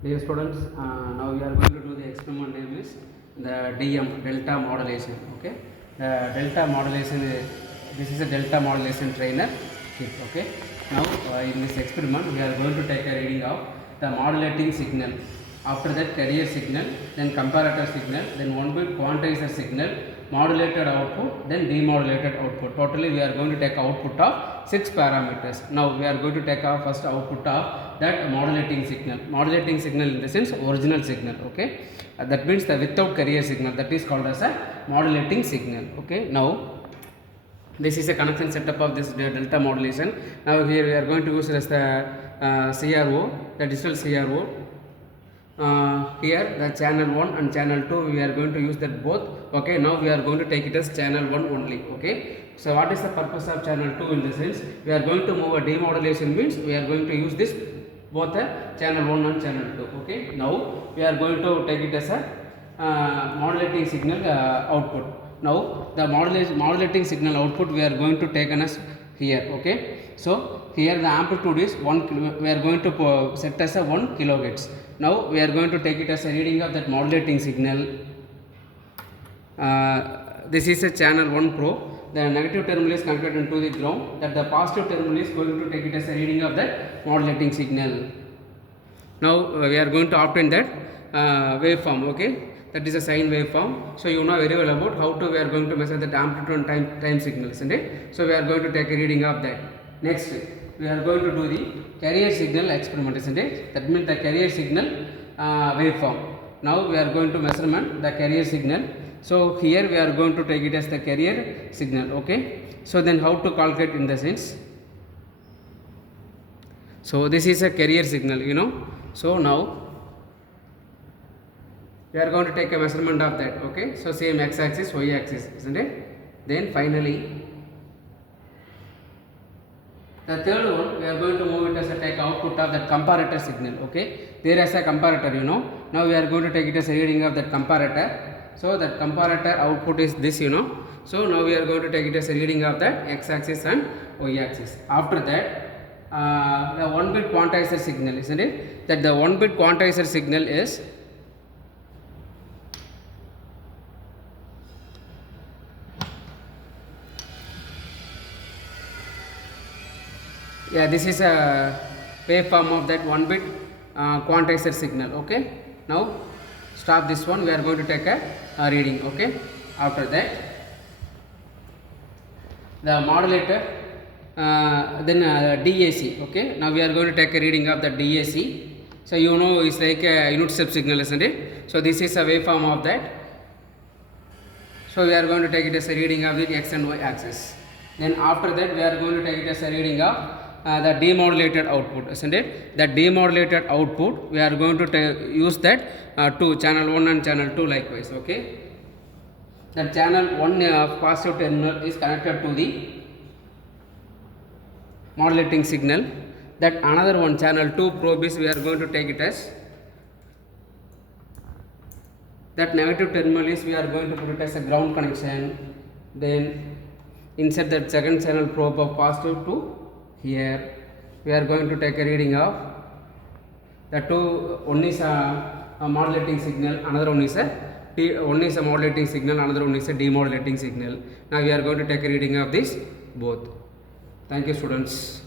Dear students, now we are going to do the experiment name is the Delta Modulation. Okay, the Delta Modulation this is a Delta Modulation trainer kit. Okay, now in this experiment we are going to take a reading of the modulating signal, after that carrier signal, then comparator signal, then 1-bit quantizer signal, modulated output, then demodulated output. Totally we are going to take output of 6 parameters. Now we are going to take our first output of that modulating signal in the sense original signal. Okay, that means the without carrier signal, that is called as a modulating signal. Okay, now this is a connection setup of this delta modulation. Now here we are going to use as the CRO, the digital CRO. Here the channel 1 and channel 2 we are going to use that both. Okay, now we are going to take it as channel 1 only. Okay, so what is the purpose of channel 2 in the sense we are going to move a demodulation, means we are going to use this both a channel 1 and channel 2. Okay, now we are going to take it as a modulating signal output. Now the modulating signal output we are going to take as here. Okay, so here the amplitude is 1 we are going to set as a 1 kilohertz. Now we are going to take it as a reading of that modulating signal. This is a channel 1 pro. The negative terminal is connected into the ground, that the positive terminal is going to take it as a reading of that modulating signal. Now we are going to obtain that waveform. Okay, that is a sine waveform. So you know very well about how to we are going to measure the amplitude and time signals, isn't it? So we are going to take a reading of that. Next we are going to do the carrier signal experiment, isn't it? That means the carrier signal waveform. Now we are going to measurement the carrier signal. So here we are going to take it as the carrier signal. Okay, so then how to calculate in the sense, so this is a carrier signal, you know. So now we are going to take a measurement of that. Okay, so same x axis, y axis, isn't it? Then finally the third one we are going to move it as a take output of that comparator signal. Okay, there is a comparator, you know. Now we are going to take it as a reading of that comparator. So that comparator output is this, you know. So now we are going to take it as a reading of that x axis and y axis. After that the 1-bit quantizer signal, isn't it? That the 1-bit quantizer signal is this is a waveform of that 1-bit quantizer signal. Okay, now stop this one, we are going to take a reading. Okay, after that the modulator, then DAC. Okay, now we are going to take a reading of the DAC. So you know it's like a unit step signal, isn't it? So this is a waveform of that. So we are going to take it as a reading of the x and y axis. Then after that we are going to take it as a reading of the demodulated output, isn't it? The demodulated output we are going to use that to channel 1 and channel 2 likewise. Okay, the channel 1 positive terminal is connected to the modulating signal. That another one channel 2 probe is we are going to take it as that negative terminal is we are going to put it as a ground connection. Then insert that second channel probe of positive to here we are going to take a reading of the two. One is a modulating signal, another one is one is a modulating signal, another one is a demodulating signal. Now we are going to take a reading of this both. Thank you, students.